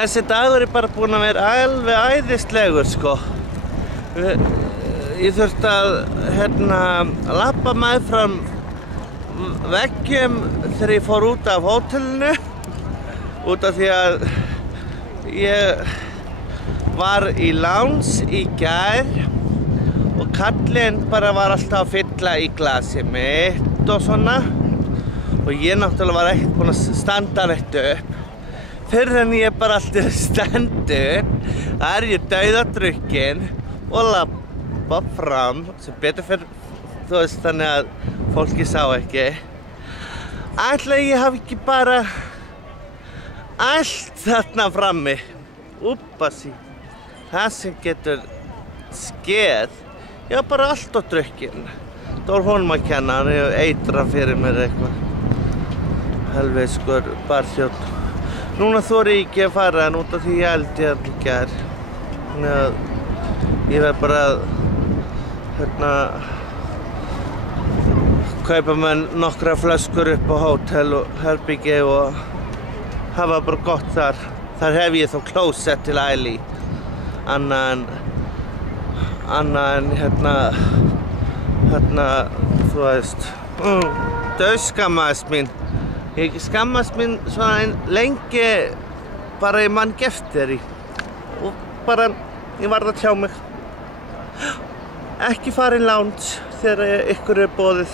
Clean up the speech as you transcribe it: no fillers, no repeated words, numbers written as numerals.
Þessi dagur bara búinn að vera alveg æðislegur, sko. Ég þurfti að labba meðfram veggjum þegar ég fór út af hótelinu, út af því að ég var í lounge í gær og kallinn bara var alltaf að fylla í glasið mitt og svona, og ég náttúrulega var ekkert búinn að standa rétt upp. Fyrr en ég bara alltaf stend upp, það ég dauðadrukkinn og labba fram, sem betur fyrir, þú veist, þannig að fólki sá ekki. Ætli ég hafi ekki bara allt þarna frammi. Úpasí, það sem getur skeð. Ég var bara allt á drukkinn. Það var honum að kenna, hann eitra fyrir mér eitthvað. Helvískur barþjónn. Núna þori ég ekki að fara en út af því ég eldi hann í gær. Þannig að ég verð bara að kaupa mér nokkra flöskur upp á hótel og herbyggi og hafa bara gott þar. Þar hef ég þó klósett til æli. Annað en þú veist, dauðskammaðist mín. Ég skammast mín svona lengi bara ég mann eftir því. Og bara, ég varð að tjá mig. Ekki fara í lounge þegar ykkur boðið.